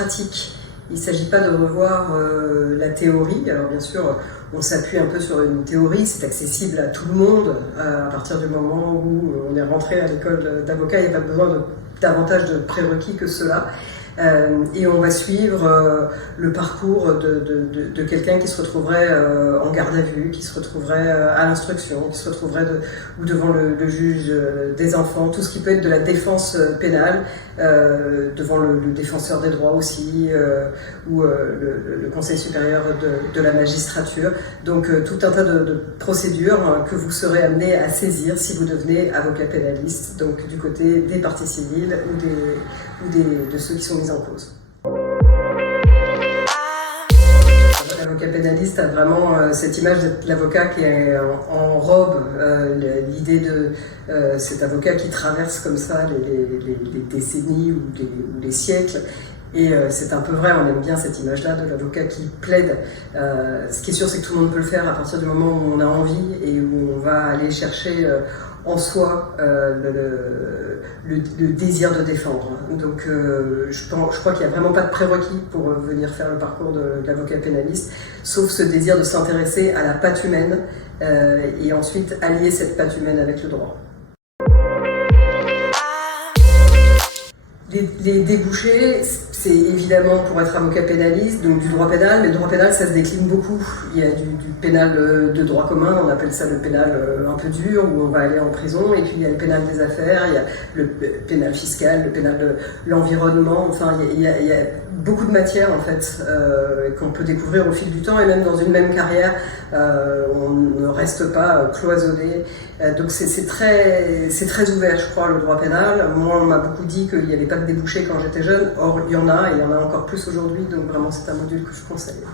pratique. Il ne s'agit pas de revoir la théorie. Alors bien sûr, on s'appuie un peu sur une théorie, c'est accessible à tout le monde. À partir du moment où on est rentré à l'école d'avocat, il n'y a pas besoin davantage de prérequis que cela. Et on va suivre le parcours de quelqu'un qui se retrouverait en garde à vue, qui se retrouverait à l'instruction, qui se retrouverait ou devant le juge des enfants, tout ce qui peut être de la défense pénale, devant le défenseur des droits aussi, ou le Conseil supérieur de la magistrature. Donc tout un tas de procédures que vous serez amené à saisir si vous devenez avocat pénaliste, donc du côté des parties civiles ou de ceux qui sont mis en cause. L'avocat pénaliste a vraiment cette image de l'avocat qui est en robe, l'idée de cet avocat qui traverse comme ça les décennies ou les siècles. Et c'est un peu vrai, on aime bien cette image-là de l'avocat qui plaide. Ce qui est sûr, c'est que tout le monde peut le faire à partir du moment où on a envie et où on va aller chercher en soi le désir de défendre. Donc je crois qu'il n'y a vraiment pas de prérequis pour venir faire le parcours de l'avocat pénaliste, sauf ce désir de s'intéresser à la patte humaine et ensuite allier cette patte humaine avec le droit. Les débouchés, c'est évidemment pour être avocat pénaliste, donc du droit pénal, mais le droit pénal, ça se décline beaucoup. Il y a du pénal de droit commun, on appelle ça le pénal un peu dur, où on va aller en prison, et puis il y a le pénal des affaires, il y a le pénal fiscal, le pénal de l'environnement, enfin il y a beaucoup de matières en fait qu'on peut découvrir au fil du temps, et même dans une même carrière, on ne reste pas cloisonné. Donc c'est très ouvert, je crois, le droit pénal. Moi, on m'a beaucoup dit qu'il n'y avait pas de débouchés quand j'étais jeune. Or, il y en a, et il y en a encore plus aujourd'hui. Donc vraiment, c'est un module que je conseille.